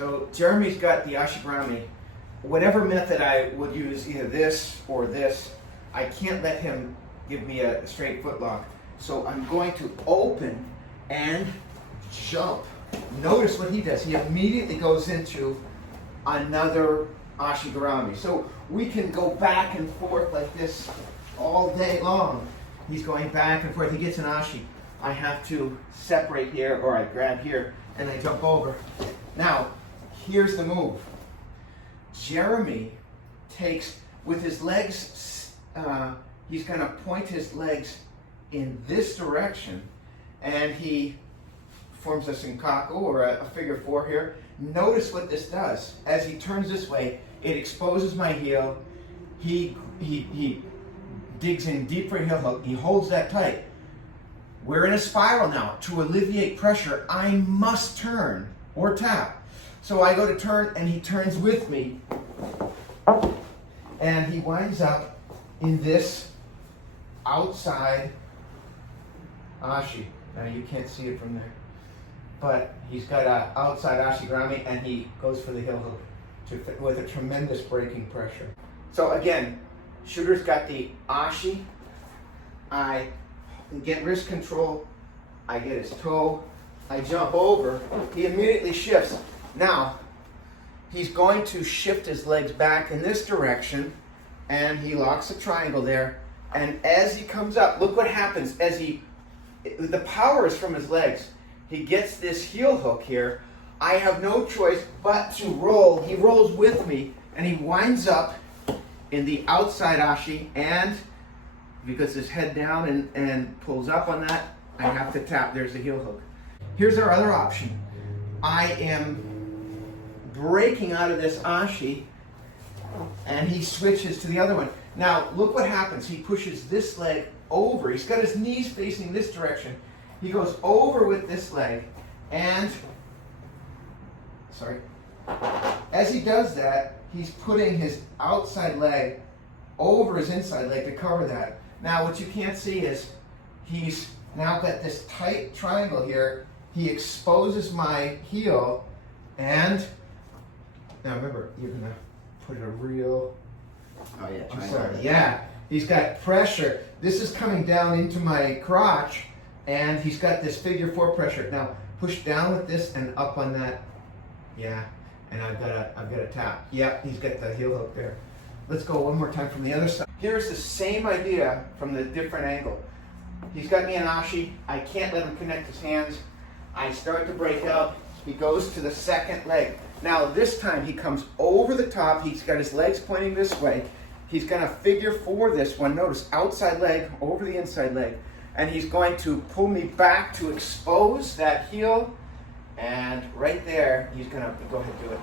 So Jeremy's got the ashigarami. Whatever method I would use, either this or this, I can't let him give me a straight foot lock. So I'm going to open and jump. Notice what he does. He immediately goes into another ashigarami. So we can go back and forth like this all day long. He's going back and forth. He gets an ashi. I have to separate here, or I grab here and I jump over. Now, here's the move. Jeremy takes, with his legs, he's going to point his legs in this direction, and he forms a senkaku, or a figure four here. Notice what this does. As he turns this way, it exposes my heel. He digs in deep for a heel hook. He holds that tight. We're in a spiral now. To alleviate pressure, I must turn or tap. So I go to turn, and he turns with me, and he winds up in this outside ashi. Now you can't see it from there, but he's got an outside ashigarami, and he goes for the heel hook with a tremendous braking pressure. So again, shooter's got the ashi. I get wrist control. I get his toe. I jump over. He immediately shifts. Now, he's going to shift his legs back in this direction, and he locks a triangle there. And as he comes up, look what happens. The power is from his legs. He gets this heel hook here. I have no choice but to roll. He rolls with me, and he winds up in the outside ashi, and because his head down and pulls up on that, I have to tap. There's the heel hook. Here's our other option. I am breaking out of this ashi, and he switches to the other one. Now, look what happens. He pushes this leg over. He's got his knees facing this direction. He goes over with this leg, and, as he does that, he's putting his outside leg over his inside leg to cover that. Now, what you can't see is he's now got this tight triangle here. He exposes my heel, and now remember, you're gonna put a real. Oh yeah. I'm sorry. Yeah, he's got pressure. This is coming down into my crotch, and he's got this figure four pressure. Now push down with this and up on that. Yeah, and I've got a tap. Yeah, he's got the heel hook there. Let's go one more time from the other side. Here's the same idea from the different angle. He's got me in ashi. I can't let him connect his hands. I start to break out. He goes to the second leg. Now this time he comes over the top. He's got his legs pointing this way. He's going to figure four this one. Notice outside leg over the inside leg. And he's going to pull me back to expose that heel. And right there, he's going to, go ahead and do it.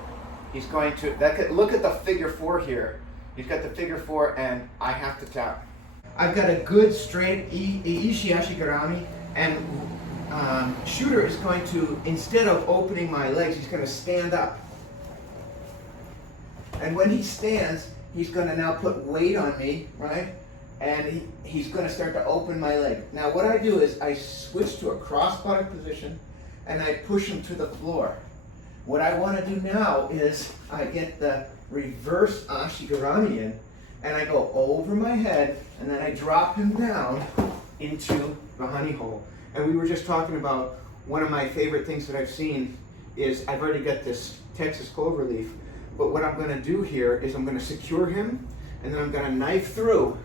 He's going to, look at the figure four here. He's got the figure four, and I have to tap. I've got a good straight Ishi ashigarami, and shooter is going to, instead of opening my legs, he's going to stand up. And when he stands, he's going to now put weight on me, right? And he's going to start to open my leg. Now what I do is I switch to a cross-buttock position, and I push him to the floor. What I want to do now is I get the reverse ashigarami in, and I go over my head, and then I drop him down into the honey hole. And we were just talking about one of my favorite things that I've seen is I've already got this Texas cloverleaf, but what I'm going to do here is I'm going to secure him, and then I'm going to knife through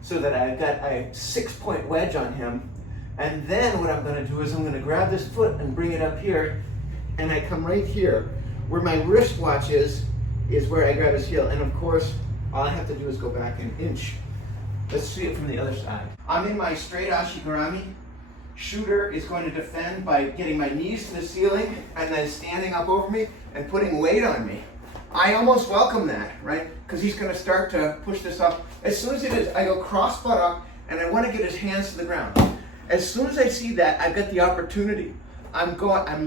so that I've got a 6-point wedge on him. And then what I'm going to do is I'm going to grab this foot and bring it up here, and I come right here where my wristwatch is where I grab his heel. And of course, all I have to do is go back an inch. Let's see it from the other side. I'm in my straight ashigarami. Shooter is going to defend by getting my knees to the ceiling and then standing up over me and putting weight on me. I almost welcome that, right? Because he's going to start to push this up. As soon as it is, I go cross butt up, and I want to get his hands to the ground. As soon as I see that, I've got the opportunity. I'm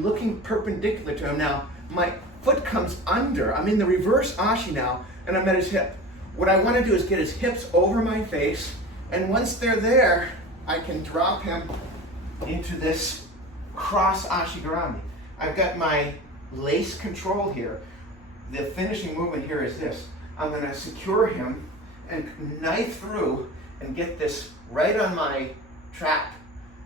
looking perpendicular to him now. My foot comes under. I'm in the reverse ashi now, and I'm at his hip. What I want to do is get his hips over my face, and once they're there, I can drop him into this cross ashigarami. I've got my lace control here. The finishing movement here is this. I'm gonna secure him and knife through and get this right on my trap.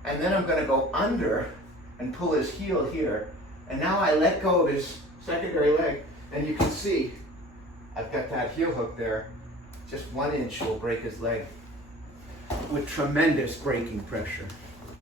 And then I'm gonna go under and pull his heel here. And now I let go of his secondary leg, and you can see I've got that heel hook there. Just 1 inch will break his leg with tremendous braking pressure.